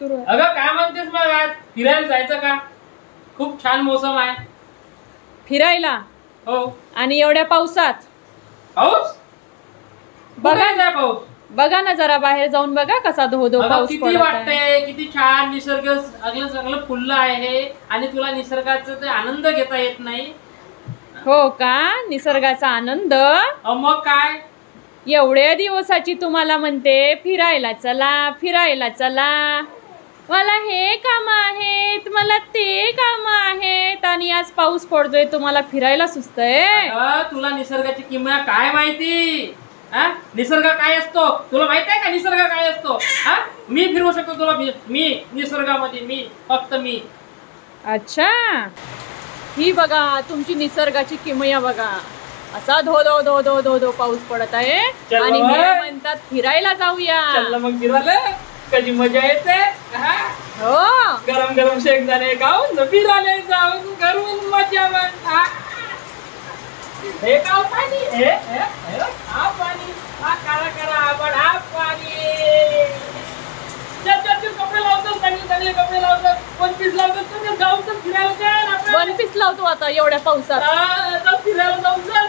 सुरू आहे. अगं काय म्हणतेस मग आज फिरायला जायचं का? खूप छान मोसम आहे. फिरायला? हो. आणि एवढ्या पावसात? पाऊस? बघा ना पाऊस. बघा ना जरा बाहेर जाऊन बघा कसा धो धो पाऊस किती पडत वाटतंय, किती छान निसर्ग अगलं चांगलं फुललं आहे आणि तुला निसर्गाचा ते आनंद घेता येत नाही. हो का? निसर्गाचा आनंद? मग काय, एवढ्या दिवसाची तुम्हाला म्हणते फिरायला चला फिरायला चला, मला हे काम आहेत मला ते काम आहेत, आणि आज पाऊस पडतोय तुम्हाला फिरायला सुचतंय? तुला निसर्गाची किंमत काय माहिती? निसर्ग काय असतो तुला माहित आहे का? निसर्ग काय असतो? मी फिरवू शकतो तुला, मी निसर्गामध्ये, मी फक्त मी. अच्छा, ही बघा तुमची निसर्गाची किमया बघा, असा धो धो धो धो धो धो पाऊस पडत आहे आणि हे म्हणतात फिरायला जाऊया. चल मग फिरायला, कधी मजा येते. हो, गरम गरम शेंगदाणे खाऊन फिरायला जाऊन घरून मजा. हे गाव पाणी, हा पाणी, हा काळा काळा आबड, हा पाणी. चल कपडे लावतो, चांगले कपडे लावतो, वन पीस लावतो, जाऊ तर फिरायला. वन पीस लावतो आता एवढ्या पावसात. फिरायला जाऊ.